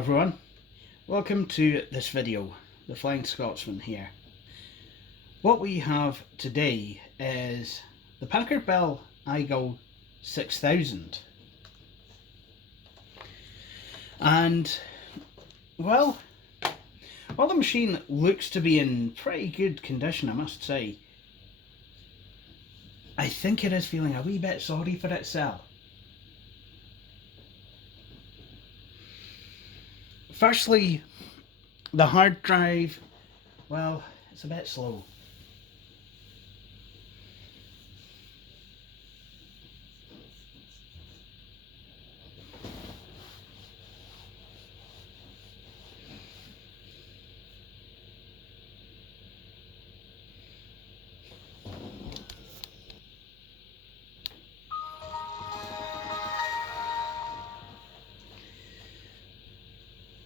everyone, welcome to this video. The Flying Scotsman here. What we have today is the Packard Bell iGo 6000, and well, while the machine looks to be in pretty good condition, I must say, I think it is feeling a wee bit sorry for itself. Firstly, the hard drive, well, it's a bit slow.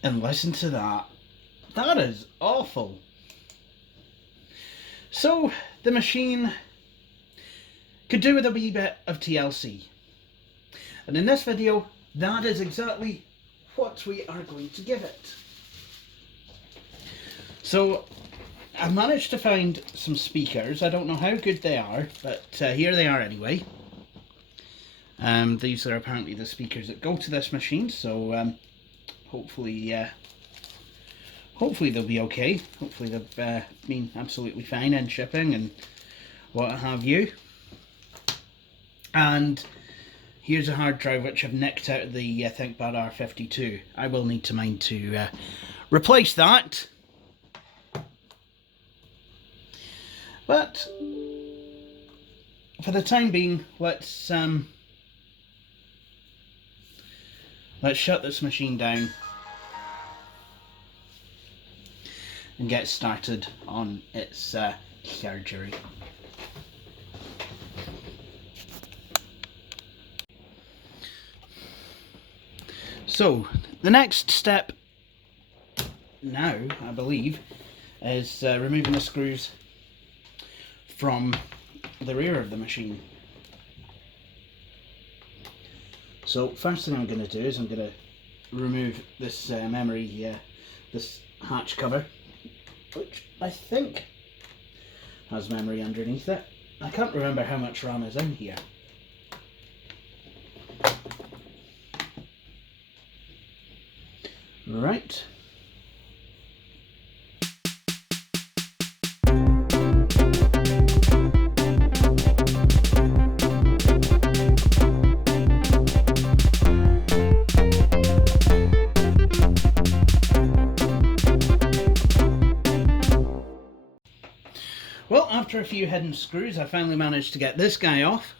And listen to that. That is awful. So, the machine could do with a wee bit of TLC. And in this video, that is exactly what we are going to give it. So, I've managed to find some speakers. I don't know how good they are, but here they are anyway. These are apparently the speakers that go to this machine, so hopefully they'll be okay. Hopefully they've been absolutely fine in shipping and what have you. And here's a hard drive which I've nicked out of the ThinkPad R52. I will need to mind to replace that. But for the time being, let's shut this machine down and get started on its surgery. So, the next step now, I believe, is removing the screws from the rear of the machine. So, first thing I'm going to do is I'm going to remove this memory, this hatch cover, which I think has memory underneath it. I can't remember how much RAM is in here. Right. Well, after a few hidden screws, I finally managed to get this guy off.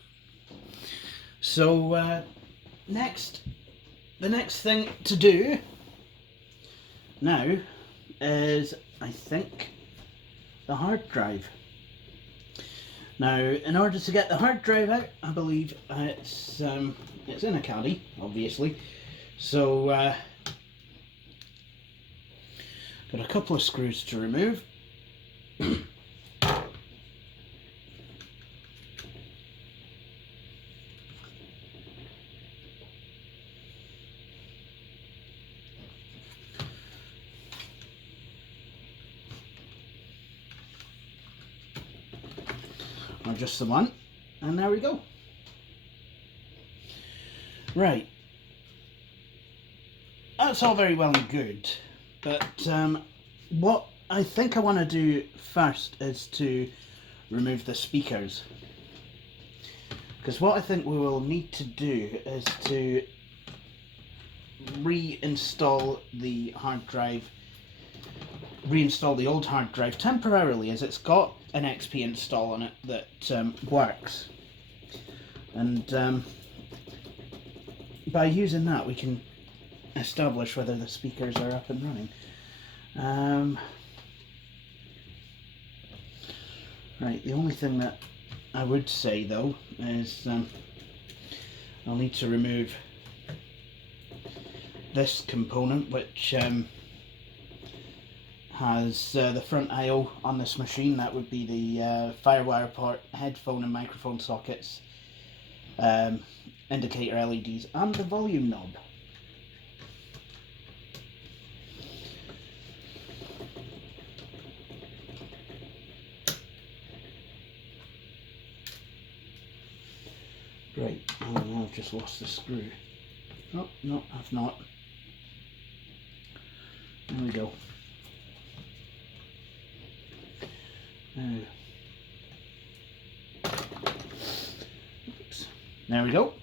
So, the next thing to do now is, I think, the hard drive. Now, in order to get the hard drive out, I believe it's in a caddy, obviously. So, got a couple of screws to remove. Or just the one, and there we go. Right, that's all very well and good, but what I think I want to do first is to remove the speakers, because what I think we will need to do is to reinstall the hard drive, reinstall the old hard drive temporarily, as it's got an XP install on it that works, and by using that we can establish whether the speakers are up and running. Right, the only thing that I would say though is I'll need to remove this component, which has the front I/O on this machine. That would be the firewire port, headphone and microphone sockets, indicator LEDs, and the volume knob. Right, and I've just lost the screw. Oh, no, I've not. There we go. Now, oops. There we go.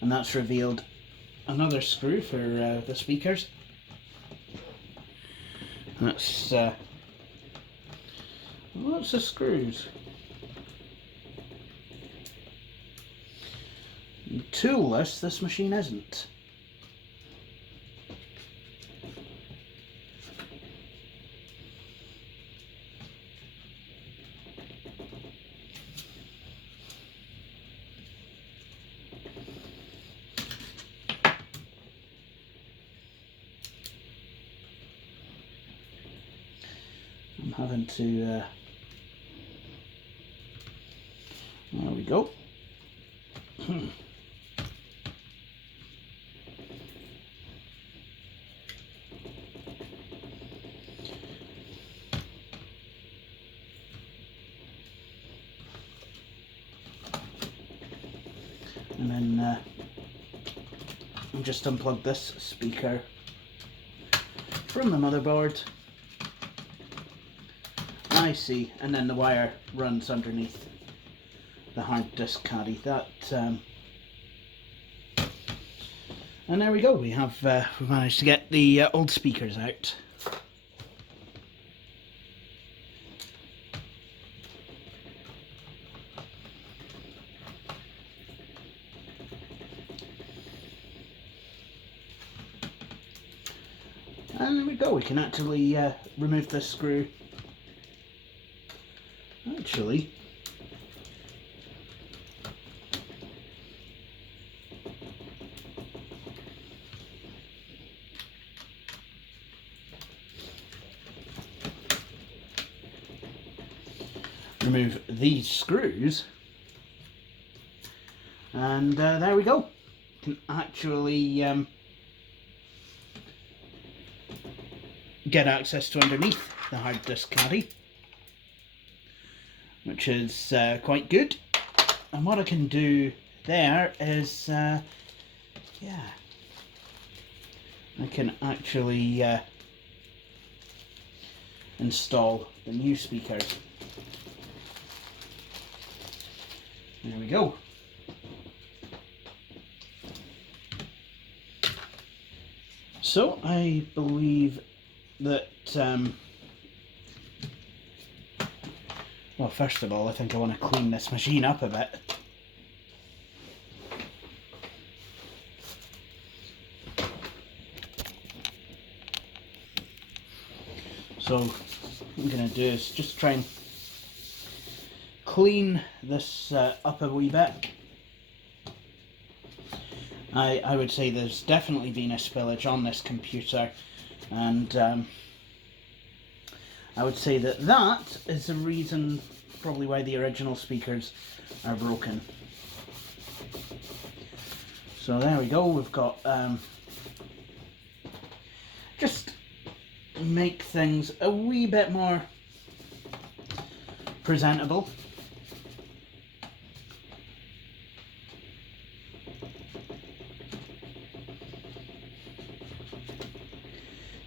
And that's revealed another screw for the speakers. That's lots of screws. Toolless, this machine isn't. I'm having to, there we go. And then I'll just unplug this speaker from the motherboard. I see, and then the wire runs underneath the hard disk caddy. That and there we go. We have we've managed to get the old speakers out. And there we go. We can actually remove this screw. Actually, remove these screws, and there we go. Can actually get access to underneath the hard disk caddy, which is quite good. And what I can do there is, yeah, I can actually install the new speakers. There we go. So I believe that well, first of all, I think I want to clean this machine up a bit. So what I'm going to do is just try and clean this up a wee bit. I would say there's definitely been a spillage on this computer, and I would say that that is the reason probably why the original speakers are broken. So there we go, we've got just make things a wee bit more presentable.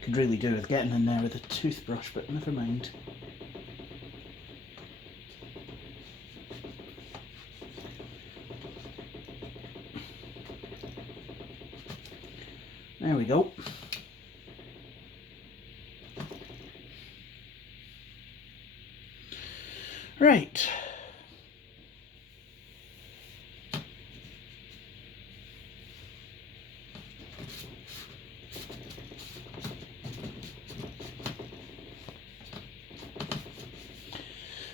Could really do with getting in there with a toothbrush, but never mind. There we go. Right.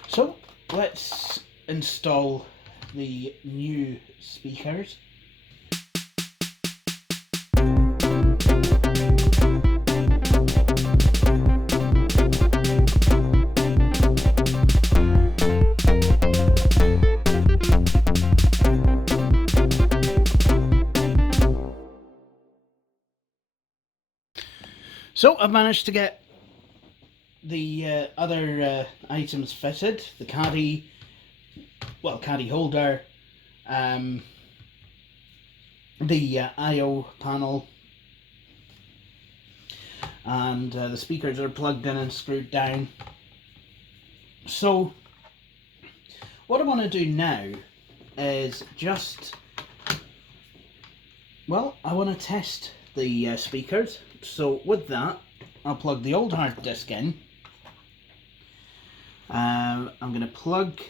So let's install the new speakers. So I've managed to get the other items fitted, the caddy holder, the I/O panel, and the speakers are plugged in and screwed down. So what I want to do now is just, well, I want to test the speakers. So with that, I'll plug the old hard disk in. I'm going to plug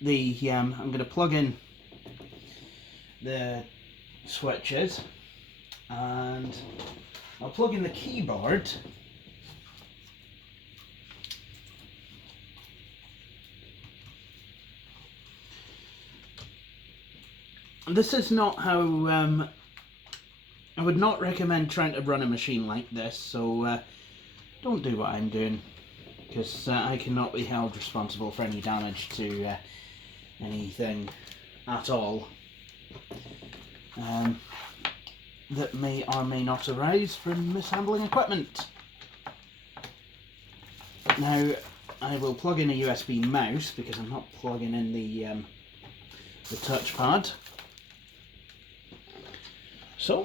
in the switches, and I'll plug in the keyboard. This is not how I would not recommend trying to run a machine like this, so don't do what I'm doing, because I cannot be held responsible for any damage to anything at all that may or may not arise from misassembling equipment. Now, I will plug in a USB mouse because I'm not plugging in the touchpad. So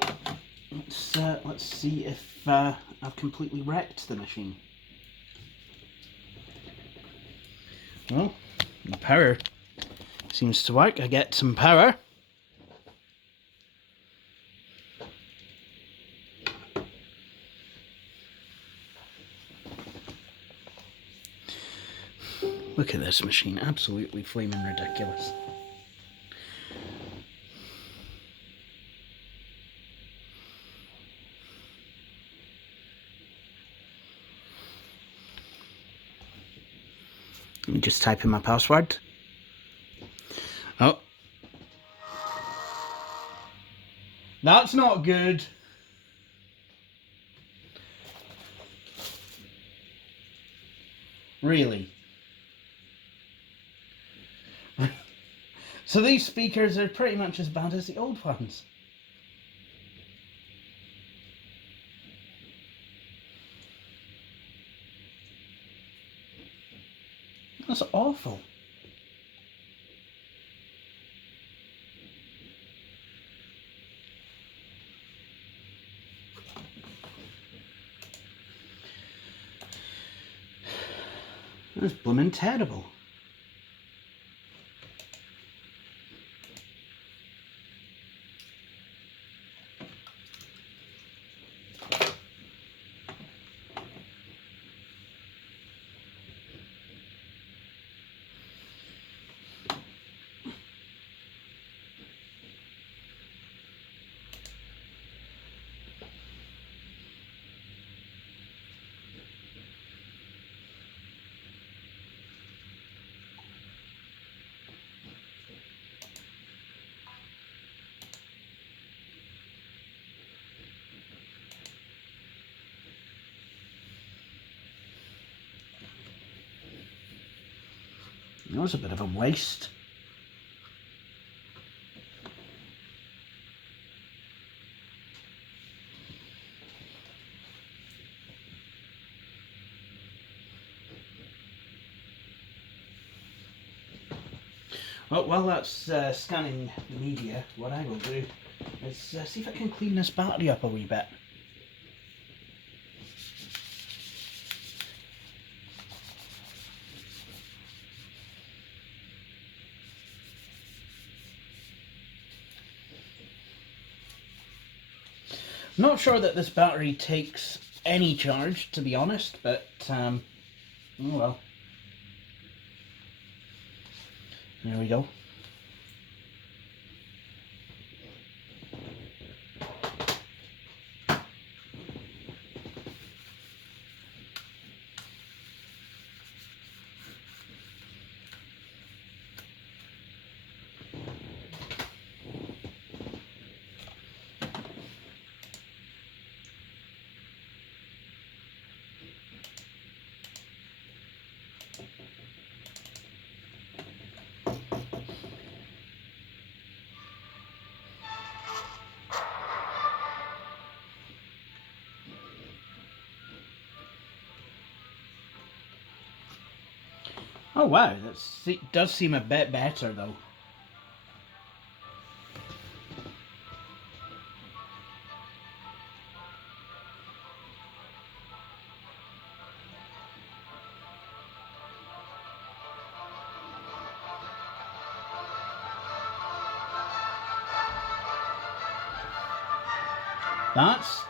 let's see if I've completely wrecked the machine. Well, the power seems to work. I get some power. Look at this machine, absolutely flaming ridiculous. Let me just type in my password. Oh. That's not good. Really? So these speakers are pretty much as bad as the old ones. That's awful. That's blooming terrible. That was a bit of a waste. Oh, while that's scanning the media, what I will do is see if I can clean this battery up a wee bit. Not sure that this battery takes any charge, to be honest, but oh well. There we go. Oh wow, that does seem a bit better though. That's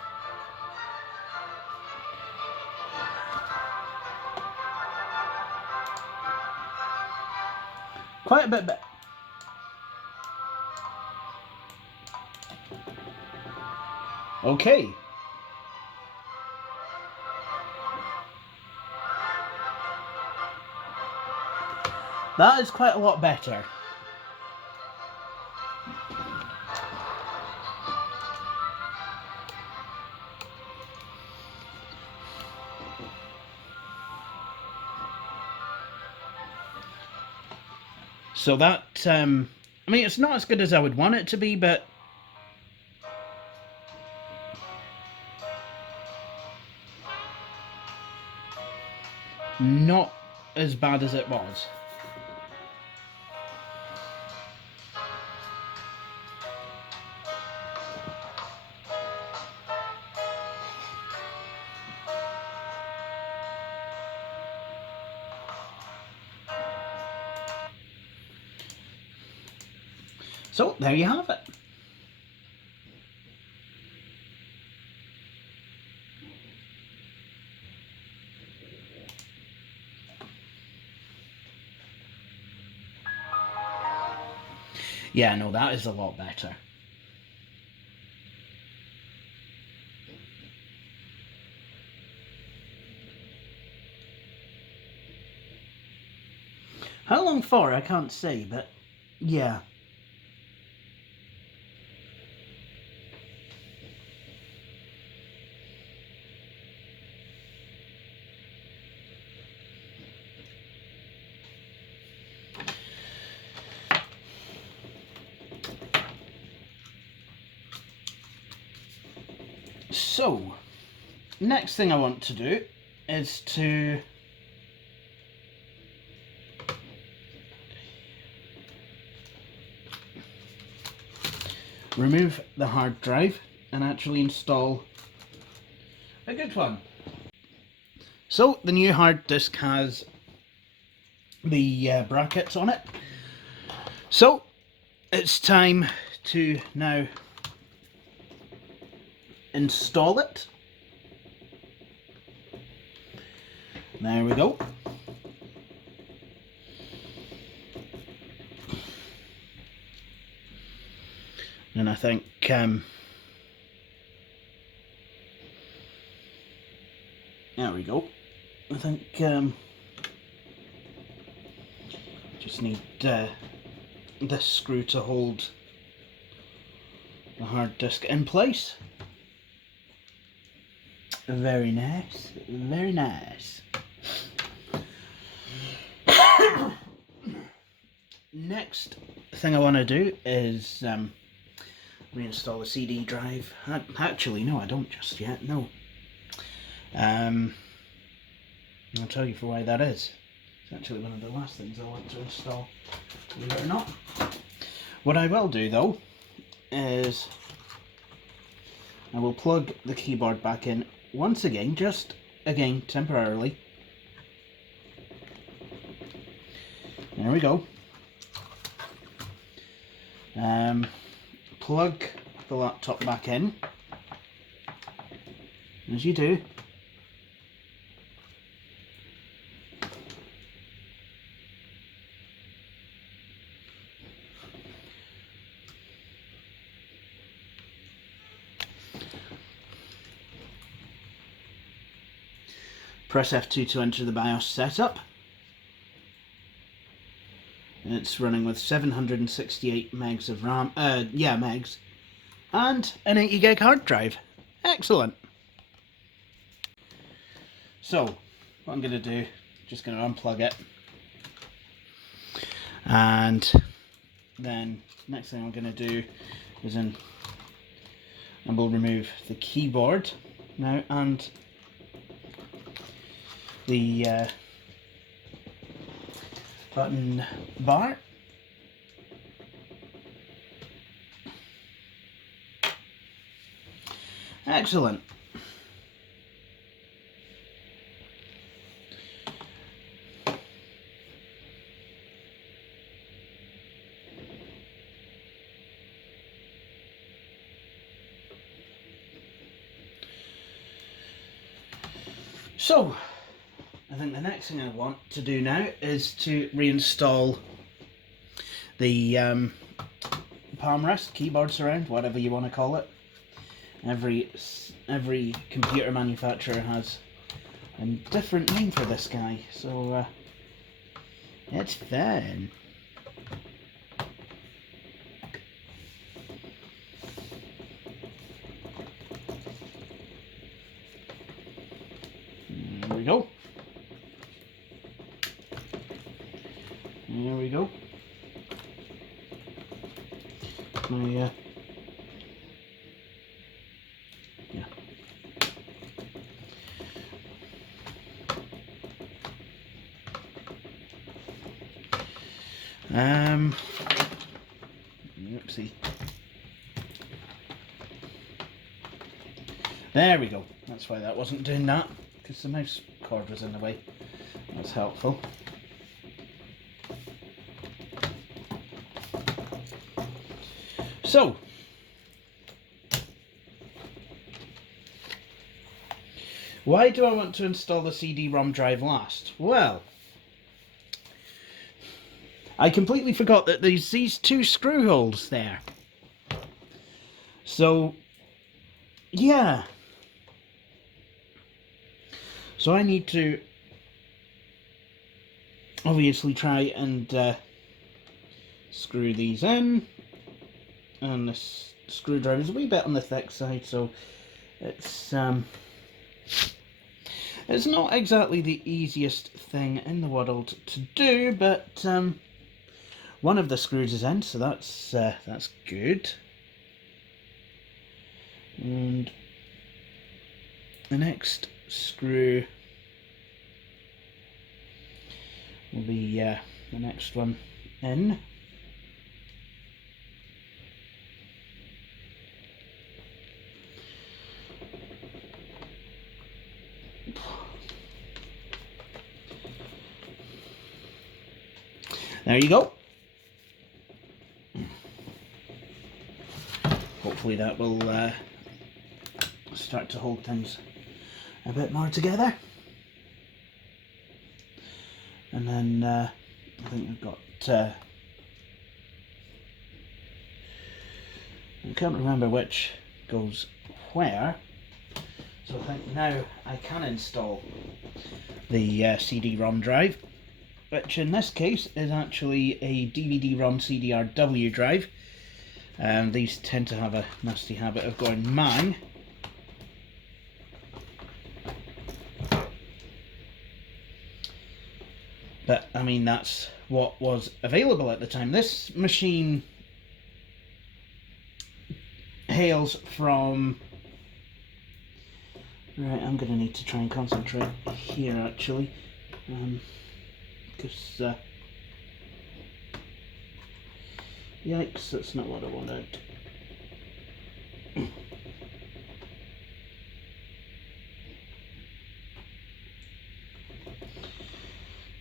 quite a bit. Okay. That is quite a lot better. So that, I mean, it's not as good as I would want it to be, but not as bad as it was. So there you have it. Yeah, no, that is a lot better. How long for? I can't say, but yeah. So, next thing I want to do is to remove the hard drive and actually install a good one. So the new hard disk has the brackets on it. So it's time to now install it. There we go. And I think there we go. I think just need this screw to hold the hard disk in place. Very nice, very nice. Next thing I want to do is reinstall the CD drive. Actually, no, I don't just yet, no. I'll tell you for why that is. It's actually one of the last things I want to install, believe it or not. What I will do though is I will plug the keyboard back in once again, just again temporarily. There we go. Plug the laptop back in, as you do. Press F2 to enter the BIOS setup. It's running with 768 megs of RAM, megs, and an 80 gig hard drive. Excellent. So, what I'm going to do, just going to unplug it, and then next thing I'm going to do is I will remove the keyboard now and the button bar. Excellent. So, I think the next thing I want to do now is to reinstall the palm rest, keyboard surround, whatever you want to call it. Every computer manufacturer has a different name for this guy, so it's fun. There we go. There we go. My yeah. Oopsie. There we go. That's why that wasn't doing that, because the mouse cord was in the way. That's helpful. So, why do I want to install the CD-ROM drive last? Well, I completely forgot that there's these two screw holes there. So, yeah. So I need to obviously try and screw these in. And this screwdriver is a wee bit on the thick side, so it's not exactly the easiest thing in the world to do, but one of the screws is in, so that's good. And the next screw will be the next one in. There you go. Hopefully that will start to hold things a bit more together. And then I think I've got I can't remember which goes where, so I think now I can install the CD-ROM drive, which in this case is actually a DVD-ROM CDRW drive. These tend to have a nasty habit of going mang. But I mean, that's what was available at the time. This machine hails from... Right, I'm going to need to try and concentrate here actually, because yikes, that's not what I wanted.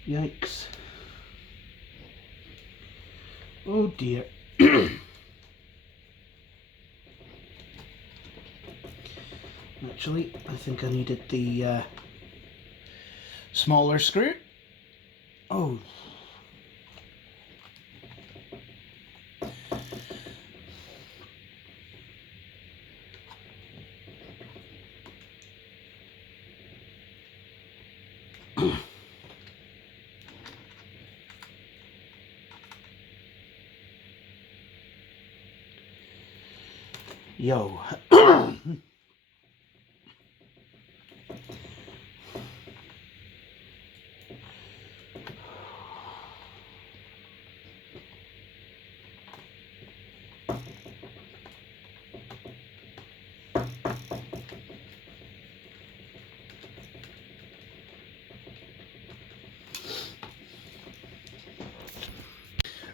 Yikes. Oh dear. Actually, I think I needed the smaller screw. Oh. Yo.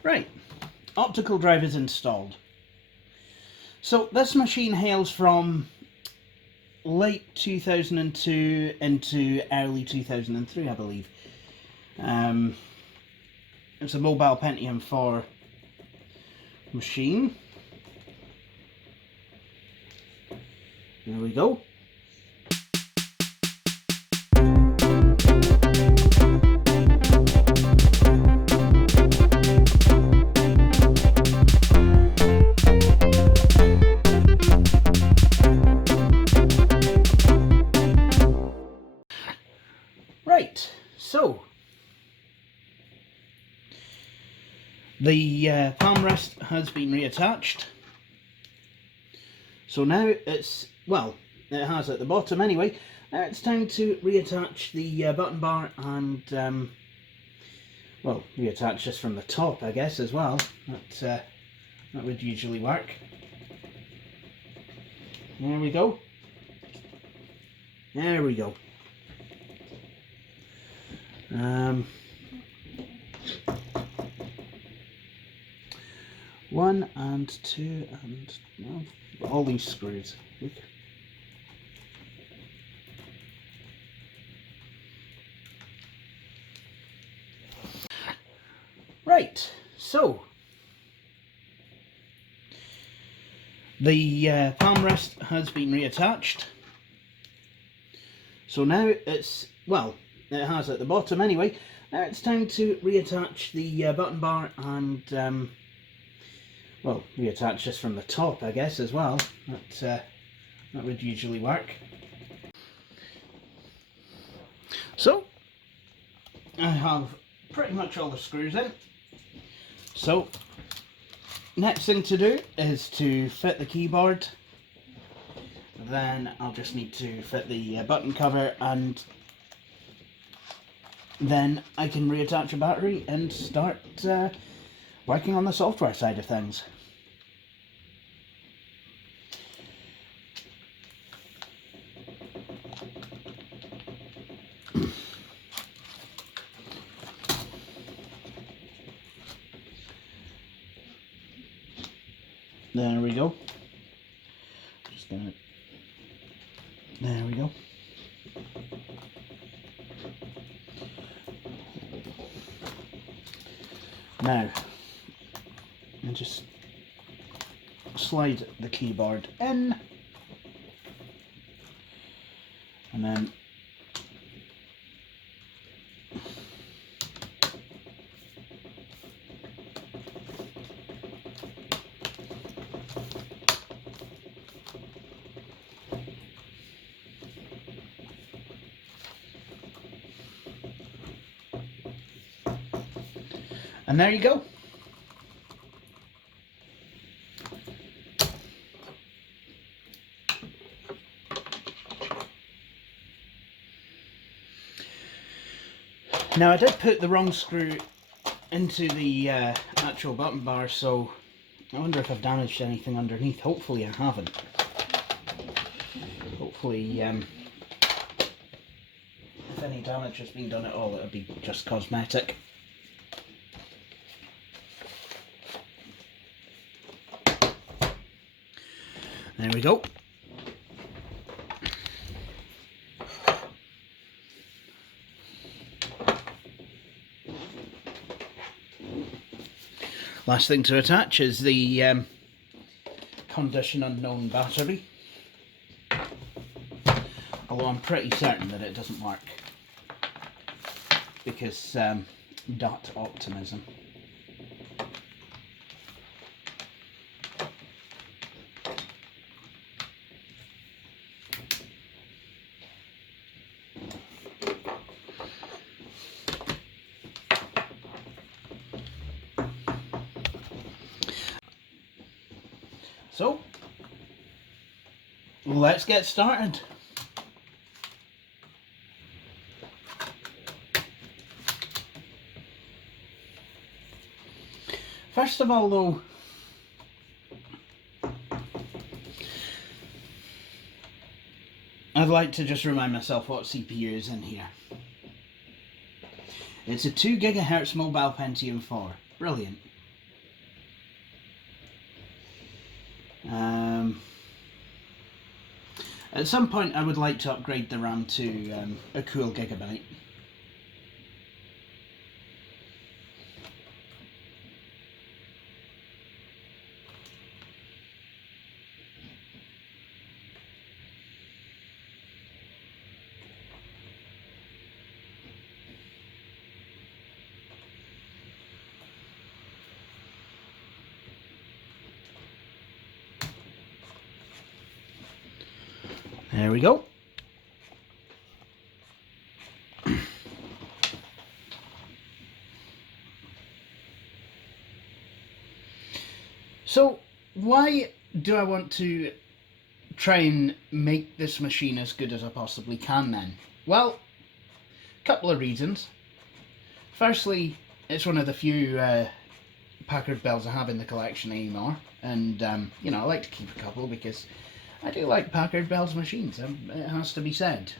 Right, optical drive is installed. So this machine hails from late 2002 into early 2003, I believe. It's a mobile Pentium 4 machine. There we go. Right, so the palm rest has been reattached. So now it's, well, it has at the bottom anyway. Now it's time to reattach the button bar and, well, reattach this from the top, I guess, as well. That would usually work. There we go. There we go. 1 and 2 and all these screws. Look. Right, so the palm rest has been reattached. So now it's, well, it has at the bottom anyway. Now it's time to reattach the button bar and, well, reattach this from the top, I guess, as well. That would usually work. So I have pretty much all the screws in. So next thing to do is to fit the keyboard. Then I'll just need to fit the button cover, and then I can reattach a battery and start working on the software side of things. There we go. Just gonna, there we go. Now, and just slide the keyboard in, and then there you go. Now I did put the wrong screw into the actual button bar, so I wonder if I've damaged anything underneath. Hopefully I haven't. Hopefully if any damage has been done at all, it'll be just cosmetic. There we go. Last thing to attach is the condition unknown battery. Although I'm pretty certain that it doesn't work because dot optimism. So, let's get started. First of all though, I'd like to just remind myself what CPU is in here. It's a 2 GHz mobile Pentium 4. Brilliant. At some point I would like to upgrade the RAM to a cool gigabyte. There we go. So why do I want to try and make this machine as good as I possibly can then? Well, a couple of reasons. Firstly, it's one of the few Packard Bells I have in the collection anymore, and you know, I like to keep a couple because I do like Packard Bell's machines, it has to be said.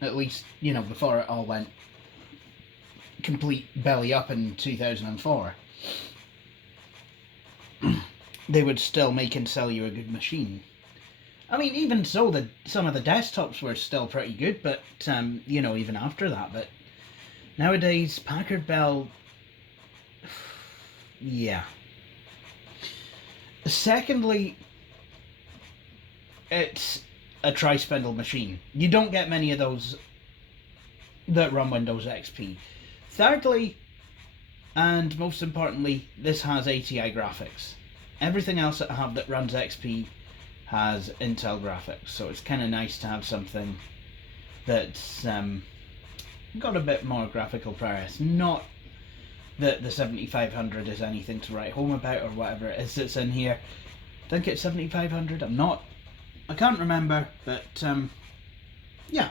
At least, you know, before it all went complete belly up in 2004. They would still make and sell you a good machine. I mean, even so, some of the desktops were still pretty good, but, you know, even after that. But nowadays, Packard Bell, yeah. Secondly, it's a tri-spindle machine. You don't get many of those that run Windows XP. Thirdly, and most importantly, this has ATI graphics. Everything else that I have that runs XP has Intel graphics, so it's kind of nice to have something that's got a bit more graphical prowess. Not that the 7500 is anything to write home about or whatever it is that's in here. I think it's 7500. I can't remember, but yeah.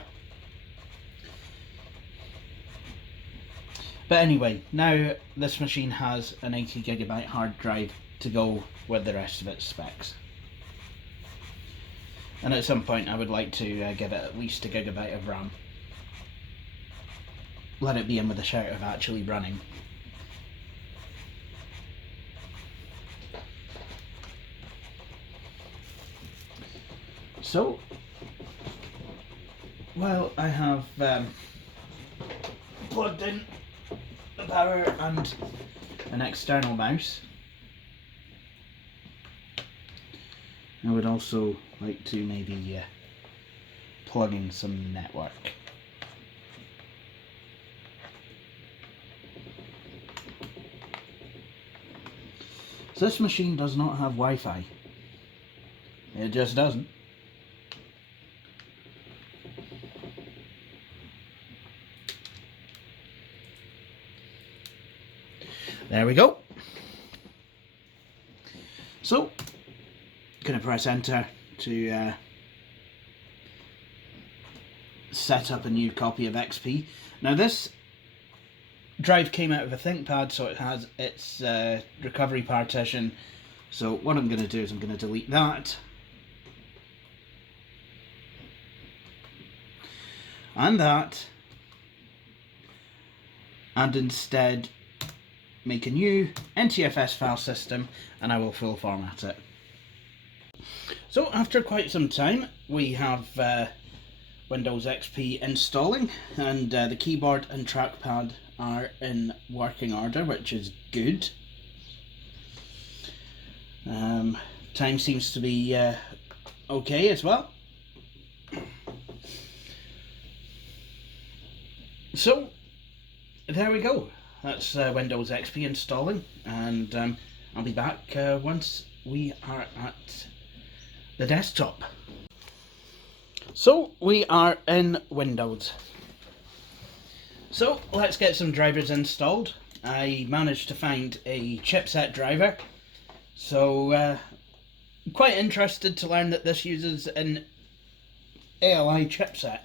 But anyway, now this machine has an 80 gigabyte hard drive to go with the rest of its specs. And at some point I would like to give it at least a gigabyte of RAM. Let it be in with a shout of actually running. So, while I have plugged in the power and an external mouse, I would also like to maybe plug in some network. So this machine does not have Wi-Fi. It just doesn't. There we go. So, going to press enter to set up a new copy of XP. Now this drive came out of a ThinkPad, so it has its recovery partition. So what I'm going to do is I'm going to delete that. And that. And instead make a new NTFS file system, and I will full format it. So after quite some time we have Windows XP installing, and the keyboard and trackpad are in working order, which is good. Time seems to be okay as well. So there we go. That's Windows XP installing, and I'll be back once we are at the desktop. So we are in Windows. So let's get some drivers installed. I managed to find a chipset driver, so quite interested to learn that this uses an ALI chipset,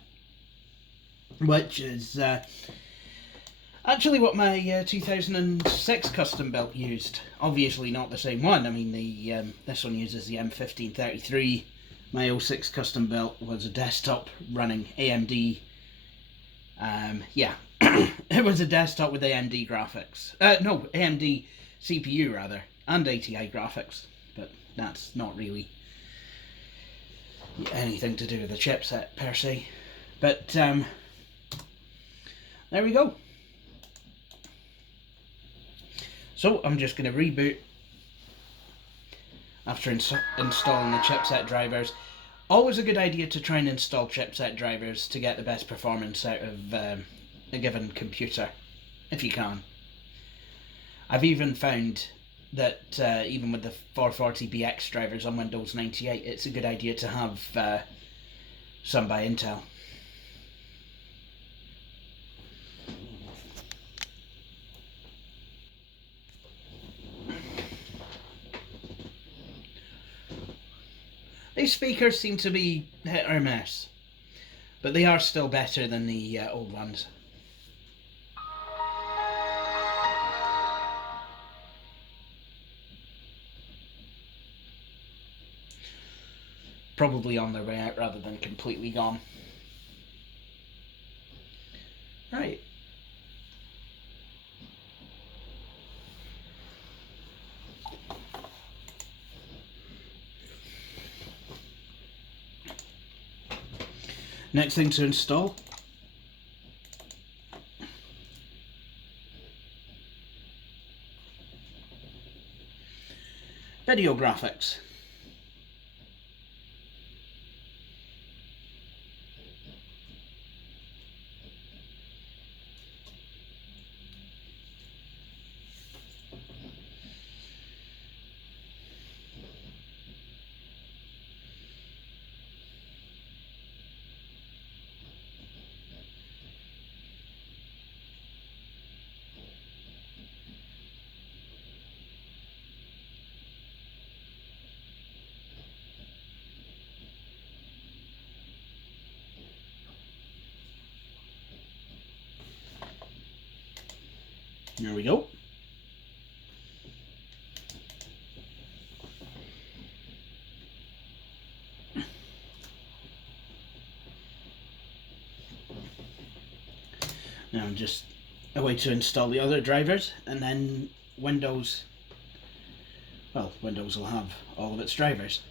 which is actually what my 2006 custom built used. Obviously not the same one. I mean, this one uses the M1533. My 06 custom built was a desktop running AMD. Yeah, it was a desktop with AMD graphics. No, AMD CPU rather, and ATI graphics. But that's not really anything to do with the chipset per se. But there we go. So I'm just going to reboot after installing the chipset drivers. Always a good idea to try and install chipset drivers to get the best performance out of a given computer, if you can. I've even found that even with the 440BX drivers on Windows 98, it's a good idea to have some by Intel. These speakers seem to be hit or miss, but they are still better than the old ones. Probably on their way out rather than completely gone. Right. Next thing to install. Video graphics. There we go. Now just a way to install the other drivers, and then Windows will have all of its drivers.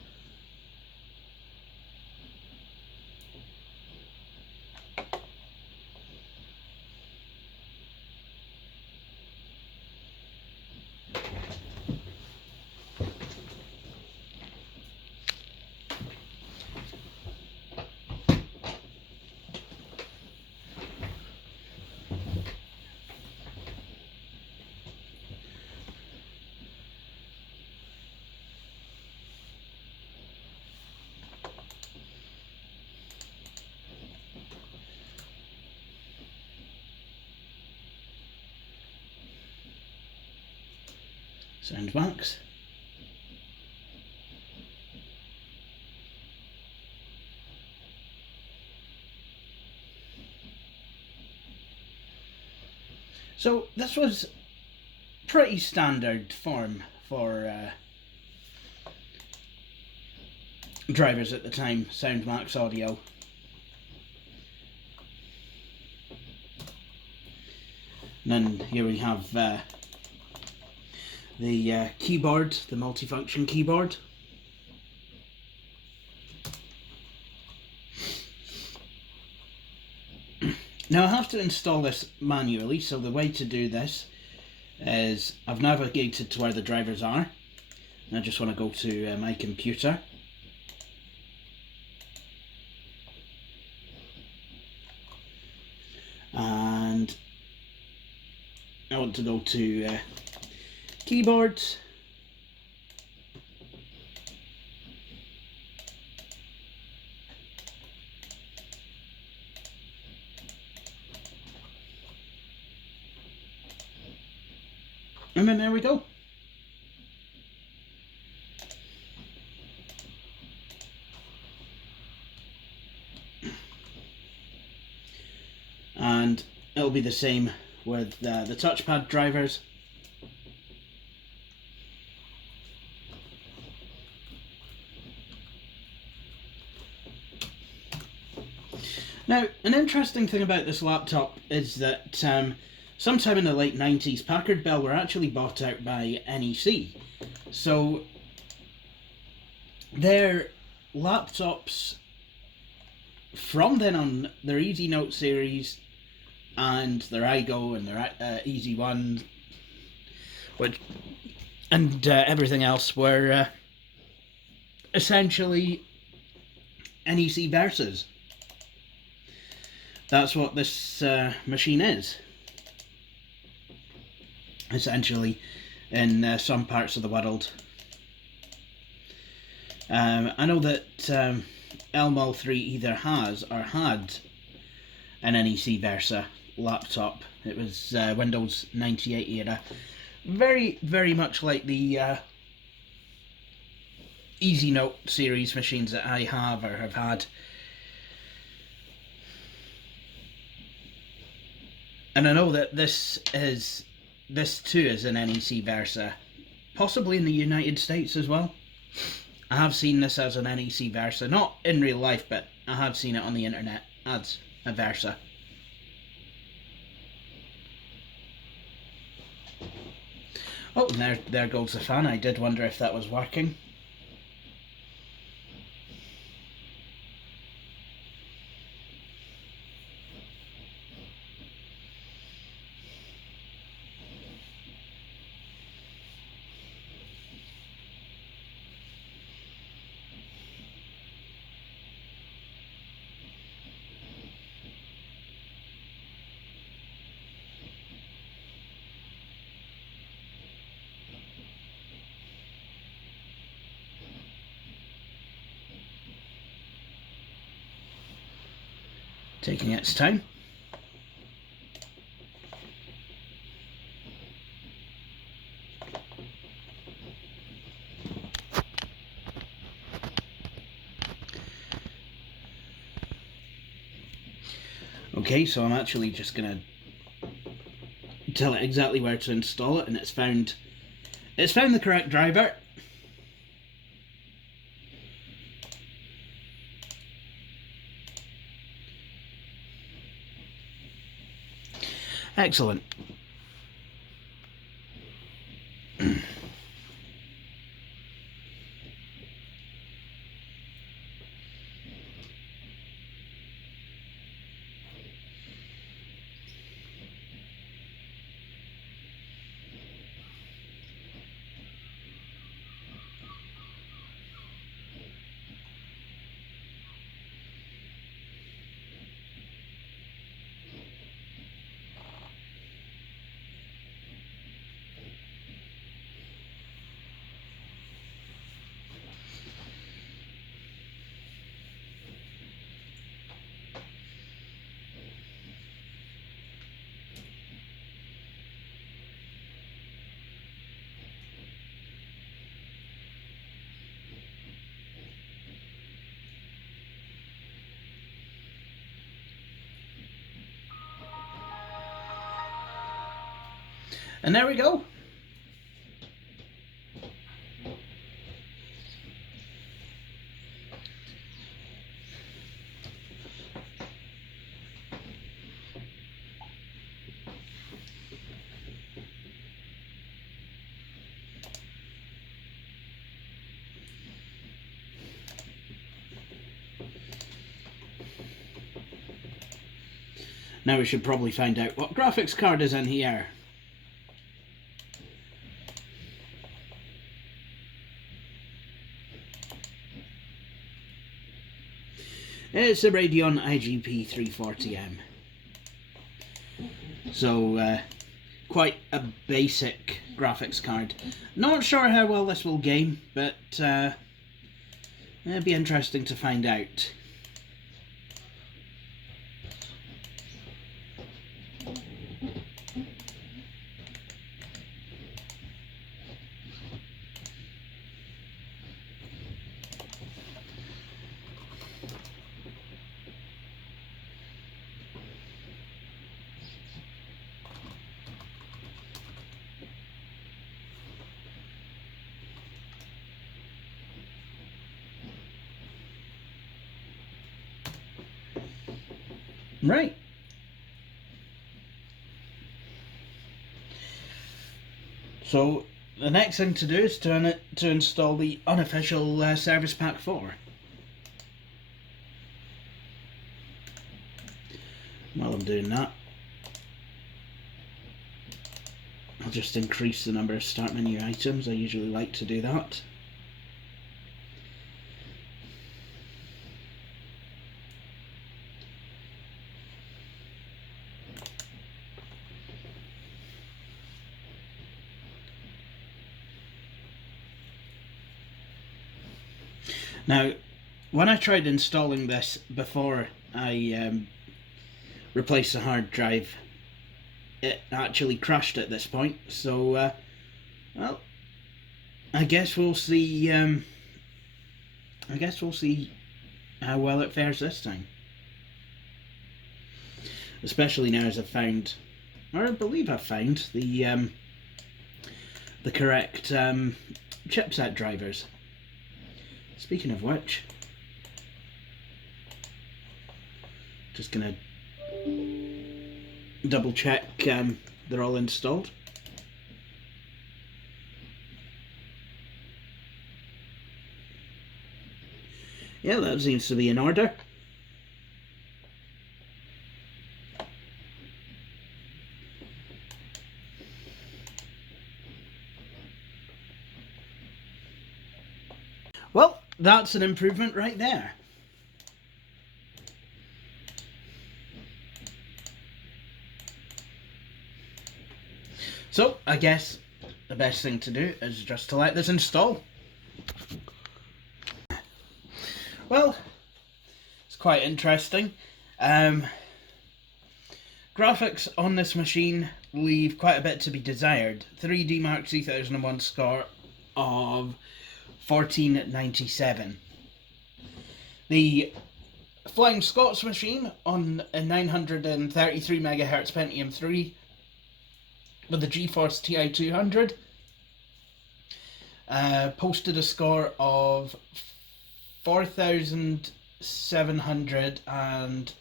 Soundbox. So this was pretty standard form for drivers at the time, Soundmax Audio. And then here we have the keyboard, the multifunction keyboard. Now I have to install this manually, so the way to do this is I've navigated to where the drivers are, and I just want to go to my computer. And I want to go to keyboards, and then there we go. And it'll be the same with the touchpad drivers. Now, an interesting thing about this laptop is that sometime in the late 90s, Packard Bell were actually bought out by NEC. So Their laptops from then on, their Easy Note series and their iGo and their Easy One, which and everything else were essentially NEC Versas. That's what this machine is. Essentially, in some parts of the world. I know that Elmo 3 either has or had an NEC Versa laptop. It was Windows 98 era. Very, very much like the Easy Note series machines that I have or have had. And I know that this too is an NEC Versa, possibly in the United States as well. I have seen this as an NEC Versa, not in real life, but I have seen it on the internet as a Versa. Oh, and there goes the fan. I did wonder if that was working. Taking its time. Okay, so I'm actually just gonna tell it exactly where to install it, and it's found the correct driver. Excellent. And there we go. Now we should probably find out what graphics card is in here. It's a Radeon IGP 340M. So, quite a basic graphics card. Not sure how well this will game, but it'd be interesting to find out. Right. So the next thing to do is to install the unofficial Service Pack 4. While I'm doing that, I'll just increase the number of start menu items. I usually like to do that. Now, when I tried installing this before I replaced the hard drive, it actually crashed at this point. So, well, I guess we'll see. How well it fares this time. Especially now as I've found, or I believe I've found the correct chipset drivers. Speaking of which, just gonna double check they're all installed. Yeah, that seems to be in order. Well, that's an improvement right there. So, I guess the best thing to do is just to let this install. Well, it's quite interesting. Graphics on this machine leave quite a bit to be desired. 3D Mark 3001 score of 1497. The Flying Scots machine on a 933 MHz Pentium 3 with the GeForce TI 200 posted a score of 4,700 and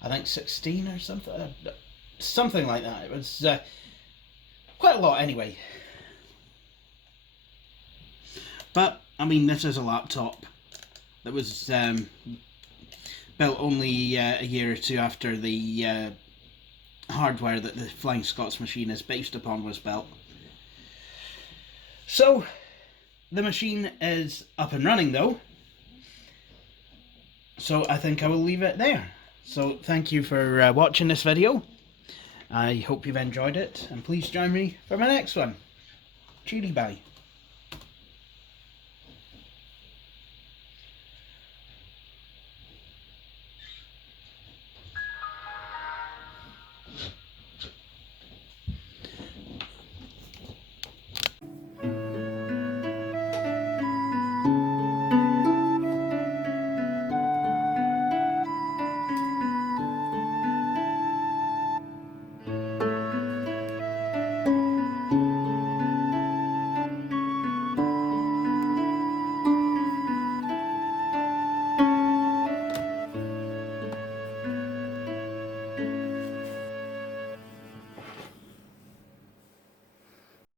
I think 16 or something like that. It was quite a lot anyway. But I mean, this is a laptop that was built only a year or two after the hardware that the Flying Scots machine is based upon was built. So the machine is up and running though, so I think I will leave it there. So thank you for watching this video. I hope you've enjoyed it, and please join me for my next one. Cheery bye.